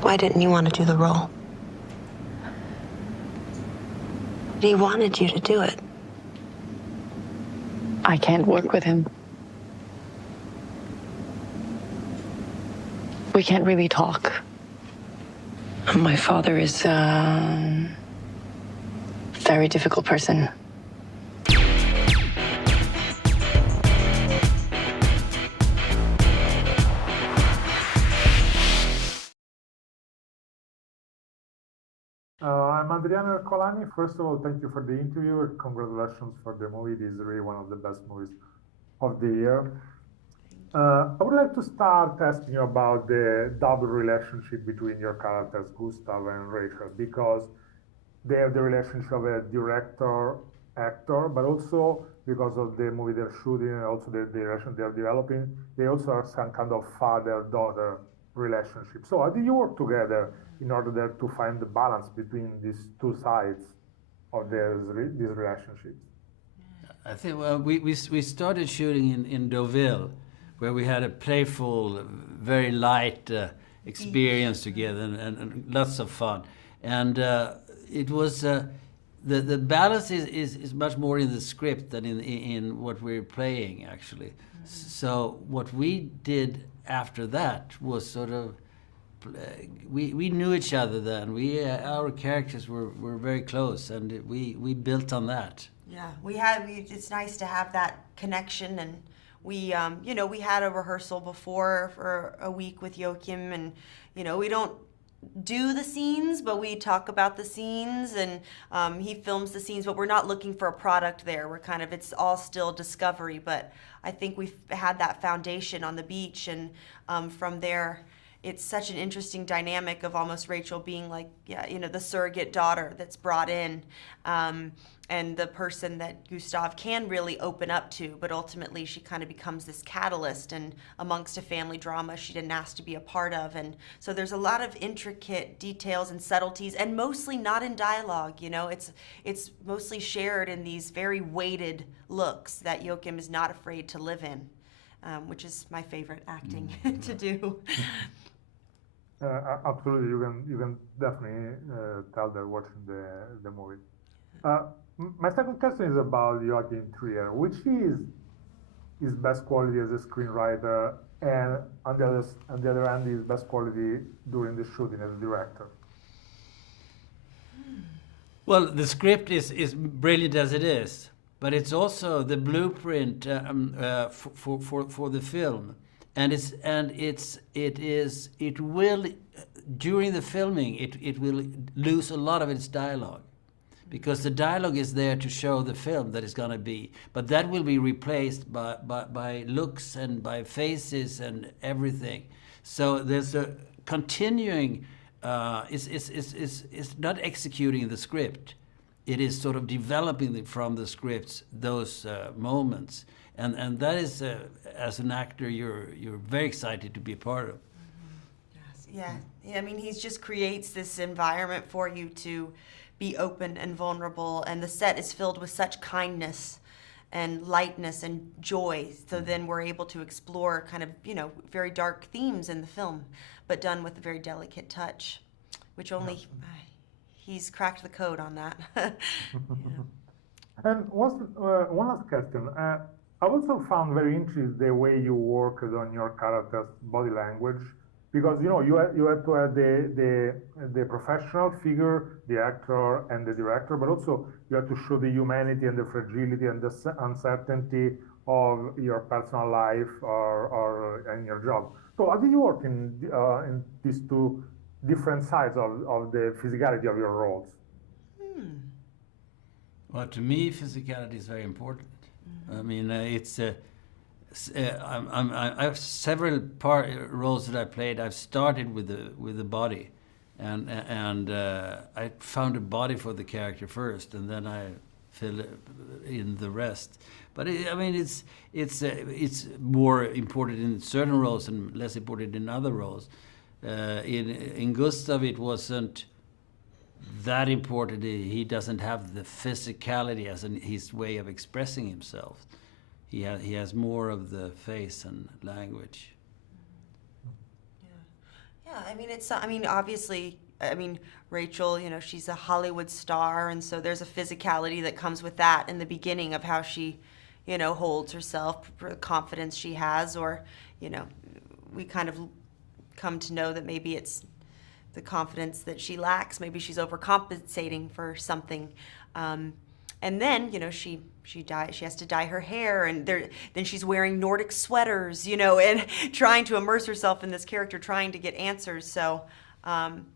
Why didn't you want to do the role? He wanted you to do it. I can't work with him. We can't really talk. My father is a very difficult person. I'm Andrea. First of all, thank you for the interview. Congratulations for the movie. It is really one of the best movies of the year. I would like to start asking you about the double relationship between your characters, Gustav and Rachel, because they have the relationship of a director-actor, but also because of the movie they're shooting and also the relation they're developing, they also are some kind of father-daughter relationship. So how do you work together in order there to find the balance between these two sides of these relationships? I think, well, we started shooting in Deauville, where we had a playful, very light experience together and lots of fun. And it was, the balance is much more in the script than in what we're playing, actually. So what we did after that was sort of, we knew each other then. Our characters were very close, and we built on that. Yeah, it's nice to have that connection, and we, we had a rehearsal before for a week with Joachim, and, we don't do the scenes, but we talk about the scenes, and he films the scenes, but we're not looking for a product there. We're kind of, it's all still discovery, but I think we've had that foundation on the beach, and from there, it's such an interesting dynamic of almost Rachel being like, the surrogate daughter that's brought in, and the person that Gustav can really open up to, but ultimately she kind of becomes this catalyst, and amongst a family drama she didn't ask to be a part of. And so there's a lot of intricate details and subtleties, and mostly not in dialogue. It's mostly shared in these very weighted looks that Joachim is not afraid to live in, which is my favorite acting to do. Absolutely, you can definitely tell that watching the movie. My second question is about Jaochimtrier, which is his best quality as a screenwriter, and on the other hand, his best quality during the shooting as a director. Well, the script is brilliant as it is, but it's also the blueprint for the film, and it will during the filming it will lose a lot of its dialogue, because the dialogue is there to show the film that it's going to be, but that will be replaced by looks and by faces and everything. So there's a continuing. It's not executing the script. It is sort of developing from the scripts those moments, and that is as an actor you're very excited to be a part of. Yes, yeah. I mean, he just creates this environment for you to be open and vulnerable, and the set is filled with such kindness and lightness and joy. So then we're able to explore kind of, very dark themes in the film, but done with a very delicate touch, which only he's cracked the code on that. And one last question. I also found very interesting the way you worked on your character's body language, because you had to have the professional figure, the actor and the director, but also you have to show the humanity and the fragility and the uncertainty of your personal life or in your job. So how do you work in these two different sides of the physicality of your roles? Well, to me, physicality is very important. I mean, it's I have several roles that I played. I've started with the body, and I found a body for the character first, and then I fill in the rest. But it's more important in certain roles and less important in other roles. In Gustav, it wasn't that important. He doesn't have the physicality as his way of expressing himself. He has more of the face and language. Yeah, I mean, obviously, Rachel, she's a Hollywood star, and so there's a physicality that comes with that in the beginning of how she, holds herself, the confidence she has, or, we kind of come to know that maybe it's the confidence that she lacks. Maybe she's overcompensating for something. And then, she has to dye her hair, and then she's wearing Nordic sweaters, and trying to immerse herself in this character, trying to get answers. So, I'm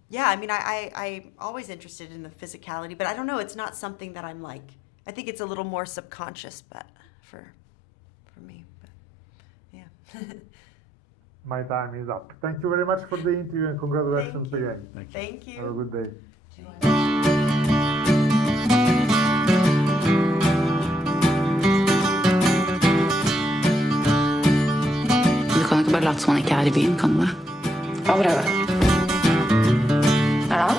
always interested in the physicality, but I don't know, it's not something that I'm like. I think it's a little more subconscious, but for me, but yeah. My time is up. Thank you very much for the interview and congratulations again. Thank you. Have a good day. Du kan ikke bare late som han ikke I byen, kan du det? Hva prøve? Det han?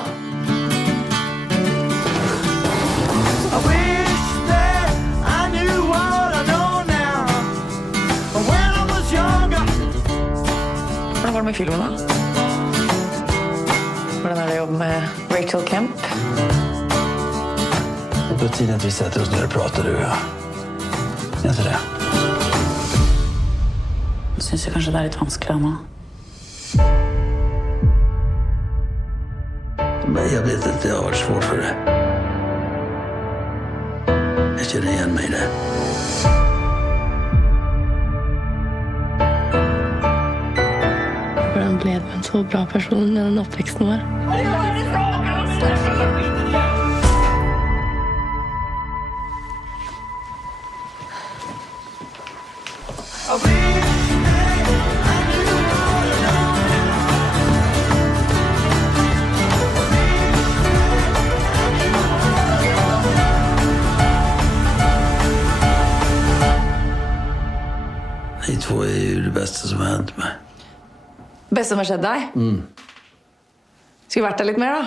I wish that I knew what I know now. When I was younger. Hvordan går det med filmen da? Hvordan det å jobbe med Rachel Kemp? Det är på tiden att vi sätter oss ner och pratar, du och jag. Är inte det? Jeg synes kanskje det litt vanskelig nå. Men jag vet att det har varit svårt för dig. Jag känner igen mig i det. Hvordan ble du en så bra person i den oppveksten vår? Ni två är ju det bästa som har hänt mig. Beste som har skjedd deg? Skulle vært der litt mer da?